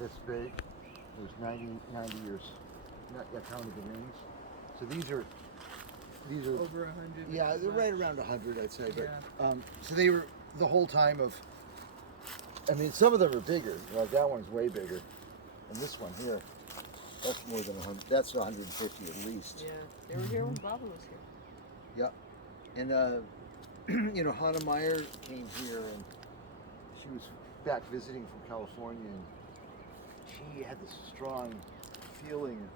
this big. It was 90 years, not yet counting the rings. So these are over 100. Yeah, they're right around 100, I'd say. But Yeah. so they were the whole time of. I mean, some of them are bigger. Like that one's way bigger, and this one here, that's more than 100. That's 150 at least. Yeah, they were here when Baba was here. Yep. And Hannah Meyer came here, and she was back visiting from California, and she had this strong feeling.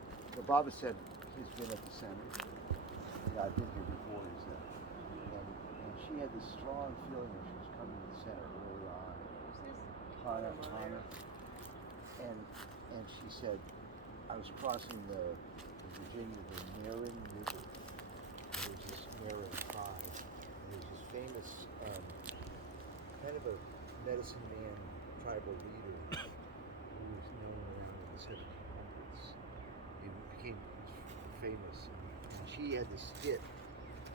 Baba said he's been at the center. Yeah, I've been here before, he said. And she had this strong feeling when she was coming to the center early on. Hannah. And she said, I was crossing the Marin River. There was this Marin tribe. And there was this famous kind of a medicine man tribal leader who was known around in the 1700s. He became famous. And she had this hit,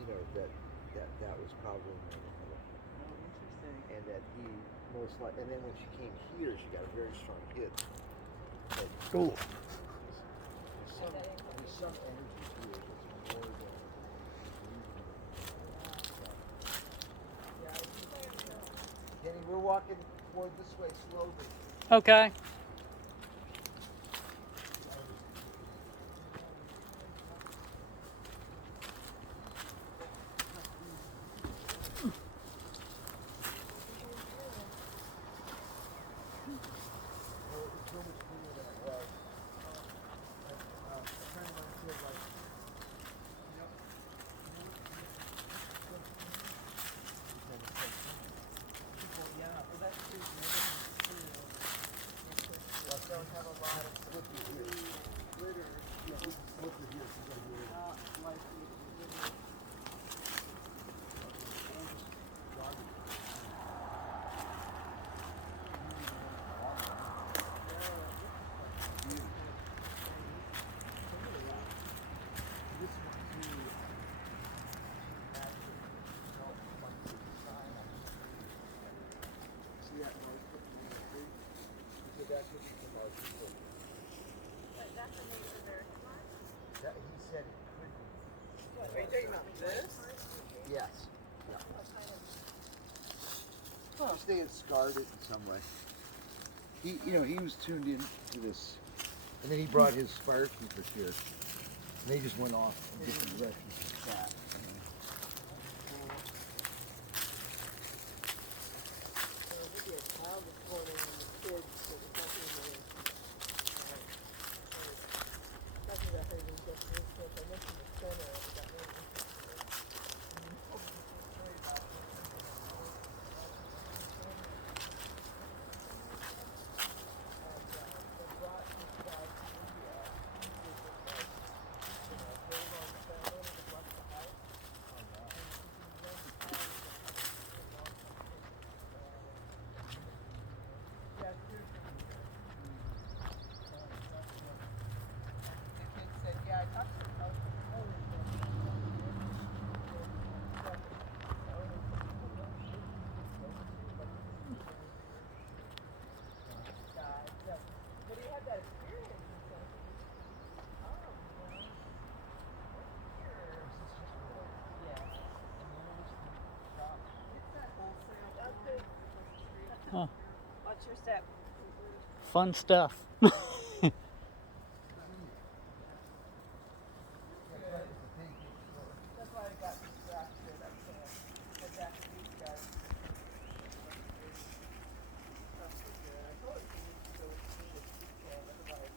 that was probably Marin. Interesting. And that he most likely, and then when she came here, she got a very strong hit. Cool. There's some energy here that's more than Kenny, we're walking toward this way slowly. Okay. Don't have a lot of glitter. He said it couldn't. Are you talking about this? Yes. Yeah. Well, they had scarred it in some way. He was tuned in to this, and then he brought his fire keepers here, and they just went off in different directions with that. Maybe a child was born in the kids, so the company was talking about her being just this place. I mentioned the center of that really interesting. Huh. What's your step? Fun stuff. That's why I got distracted. I can't get back to these guys. I told you need to go see this weekend, otherwise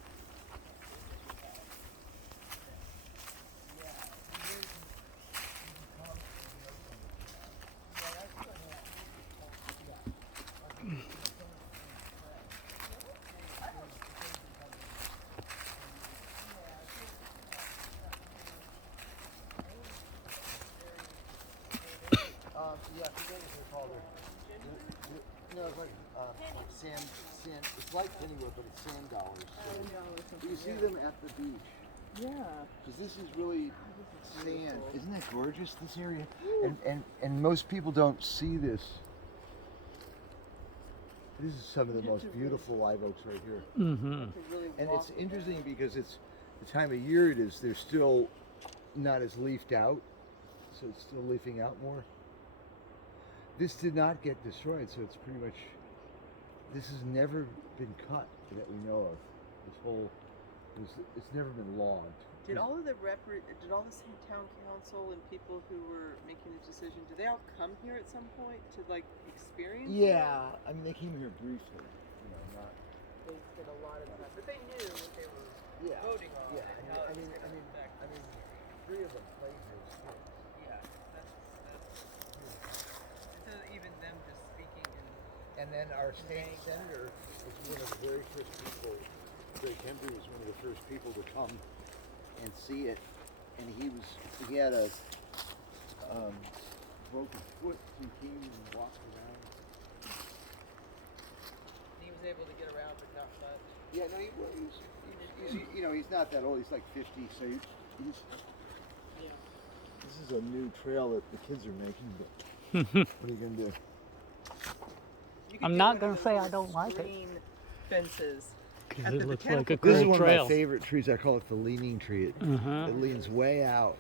Yeah, I forget what they're called. No, it's like sand. It's like pennywood, but it's sand dollars. So you see them at the beach. yeah. Because this is really sand. Isn't that gorgeous, this area? And most people don't see this. This is some of the most beautiful live oaks right here. Mm-hmm. To really And walk it's interesting because it's the time of year it is. They're still not as leafed out, so it's still leafing out more. This did not get destroyed, so it's pretty much. This has never been cut that we know of. This whole, it's never been logged. Did all of the did all the city town council and people who were making the decision, did they all come here at some point to like experience it? Yeah, I mean they came here briefly, not. They spent a lot of time, but they knew what they were Yeah. voting on Yeah, and how it was going to affect. I mean, 3 of them played here. Yeah, that's and so even them just speaking And then our state senator was one of the very first people. Greg Henry was one of the first people to come and see it, and he had a broken foot. He came and walked around. he was able to get around, but not much. Yeah, no, he's not that old. He's like 50, so he's. Yeah. This is a new trail that the kids are making, but what are you gonna do? You could I'm do not one gonna of those say I little don't like it. screen fences. Because At it the looks like a botanical This is cool one of trail. my favorite trees. I call it the leaning tree. It leans way out.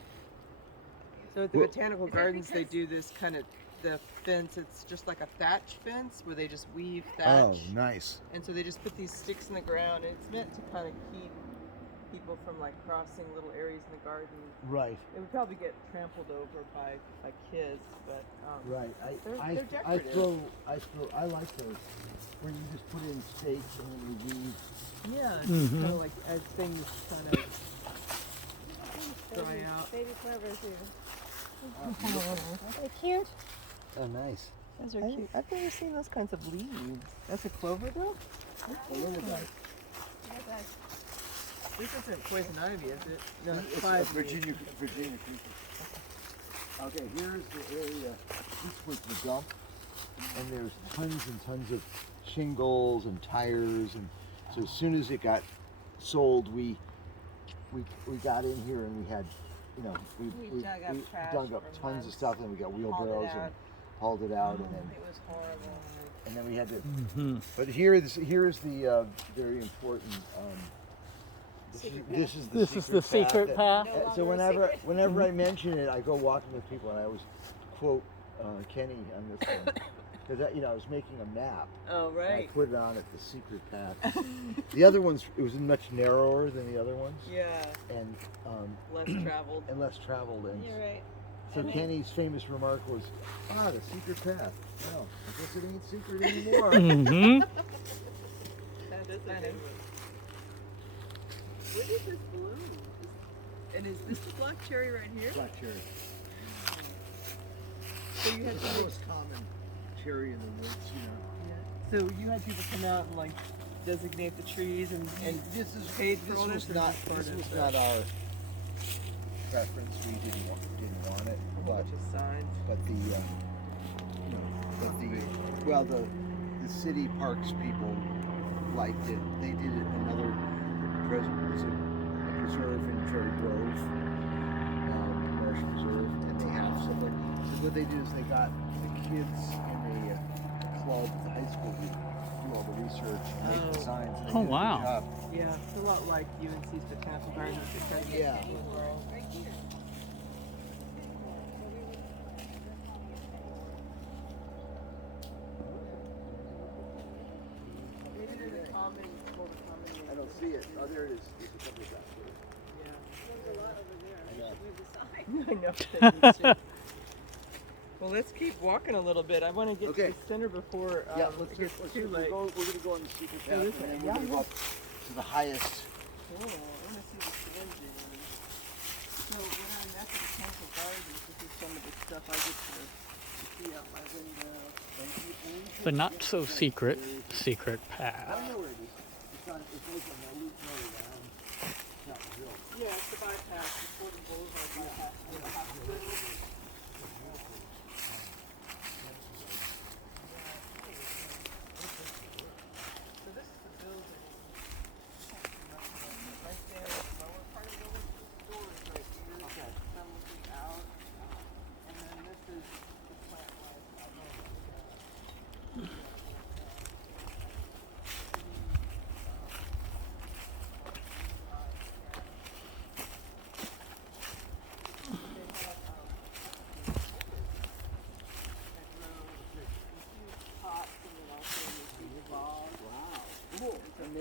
So at the Well- botanical gardens, they do this kind of the fence. It's just like a thatch fence where they just weave thatch. Oh, nice. And so they just put these sticks in the ground, and it's meant to kind of keep people from like crossing little areas in the garden. Right. It would probably get trampled over by kids, but Right. They're I decorative. I like those where you just put in stakes and then you weave. yeah, it's Mhm. kind of like as things kind of dry out. Baby clovers here. Oh, They're cute. oh, nice. Those are cute. I've never seen those kinds of leaves. That's a clover, though. A little bit. This isn't poison ivy, is it? No, It's five Virginia creeper. Okay, here's the area. This was the dump, and there's tons and tons of shingles and tires, and so as soon as it got sold, we got in here and we had, we dug up trash dug up for tons of months, stuff, and we got wheelbarrows and out. hauled it out, and then It was horrible. and then we had to. Mm-hmm. But here is the very important. This is the secret path. So whenever I mention it, I go walking with people, and I always quote Kenny on this one because I was making a map. Oh, And I right. put it on it, the secret path. The other ones, it was much narrower than the other ones, Yeah, and less traveled. less traveled. And You're right. so Kenny's famous remark was, the secret path. Well, I guess it ain't secret anymore. Mm-hmm. That's a good one. What is this bloom? And is this the black cherry right here? Black cherry. So you had It's the most common cherry in the woods, So you had people come out and like designate the trees and This is paid for all this this. was not our preference. We didn't want it, a but bunch of signs. the city parks people liked it. They did it another preserve in Cherry Grove, Marsh Preserve, and they have some. So what they do is they got the kids in the club at the high school who do all the research and make the Oh. signs. And they Oh, did a good wow. job. Yeah, it's a lot like UNC's botanical gardens. Yeah. Right here. Maybe there's a common, I don't see it. Oh, there it is. There's a couple of dots there. Yeah. There's a lot over there. I know. Move the sign. I know. Well, let's keep walking a little bit. I want to get Okay. to the center before Yeah, it gets too we're late. going to go on the secret Oh, path, this and then way. we're going to Yeah, go up to the highest. Cool. I want to see the sand dunes. So when I'm at the botanical gardens, this is some of the stuff I get to see out my window. The not so secret I path. know where it is. It's on. It goes on that loop road around Capitol Hill. Yeah, it's the bypass, the Fordham Boulevard bypass. Yeah. The hospital. So this is the building. Right there, the lower part of the building, the doors right here. Okay. I'm looking out. And then this is the plant life. I know.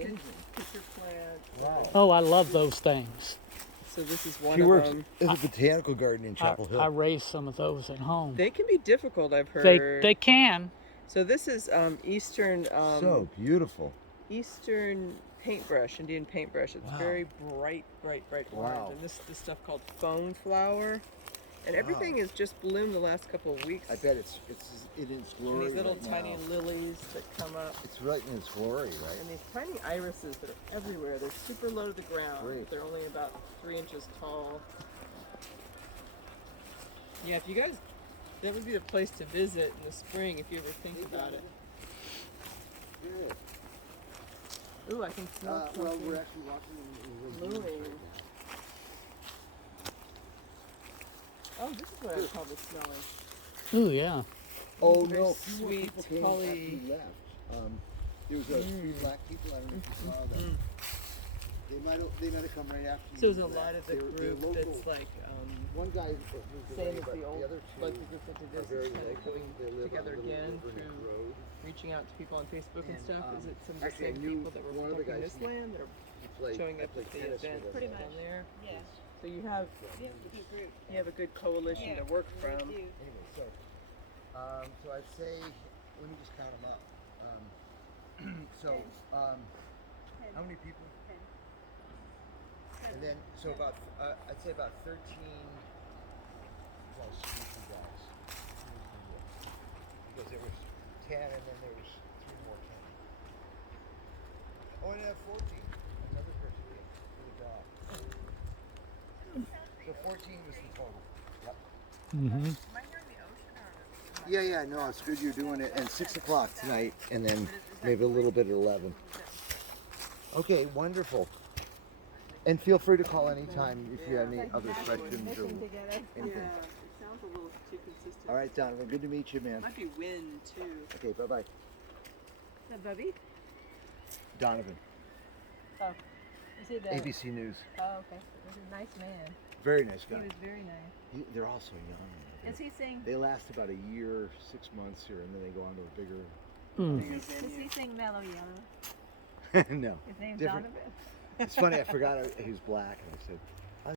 orchid pitcher plants. Wow. Oh, I love those things. So this is one She of works them. in the botanical garden in I, Chapel Hill. I raise some of those at home. They can be difficult, I've They heard. they can. So this is eastern So beautiful. Eastern paintbrush, Indian paintbrush. It's Wow. very bright orange. Wow. And this stuff called phone flower. And everything has just bloomed the last couple of weeks. I bet it's in its And glory these little right tiny now. lilies that come up. It's right in its glory, right? And these tiny irises that are everywhere. They're super low to the ground. Great. They're only about 3 inches tall. Yeah, if you guys, that would be the place to visit in the spring if you ever think about it. Good. Ooh, I can smell Well, something we're actually walking in moving. right now. Oh, this is what I was probably smelling. Ooh, yeah. Oh Very no, a few more sweet, people came probably- after we left. There was three black people. I don't know if you saw them. They might have come right after you. So there's a left. lot of the They're group local. that's like One guy moved same away, as but the old the other two local group that did are this very is kind of local. coming They live together on Little again River Neck through Road. reaching out to people on Facebook and And, stuff. Is it some of the actually, I same knew people that were one of the protecting guys this who- land that are He played, showing I up played at the tennis with event him. Pretty down much. there? Yeah. So you have We have a good group. a good coalition Yeah, to work we from. do. Anyway, so I'd say, let me just count them up. How many people? 10. And then, so about, I'd say about 13, well, sneaky guys. Because there was 10 and then there was 3 more 10. Oh, and I have 14. Another person came for the dog. So 14 was the total. Yep. Mm-hmm. Am I here in the ocean or? Yeah, no, it's good you're doing it. And 6 o'clock tonight, and then maybe a little bit at 11. Okay, wonderful. And feel free to call anytime if you have any other questions or Mission together. Yeah, anything. it sounds a little too consistent. All right, Donovan, good to meet you, man. Might be wind too. Okay, bye-bye. Is that Bubby? Donovan, Oh. Is he the? ABC News. Oh, okay. He's a nice man. Very nice He guy. was very nice. They're all so young. Does he sing? They last about a year, 6 months here, and then they go on to a bigger. Does he sing Mellow Yellow? No. His name's Different. Donovan. It's funny, I forgot he was black, and I said,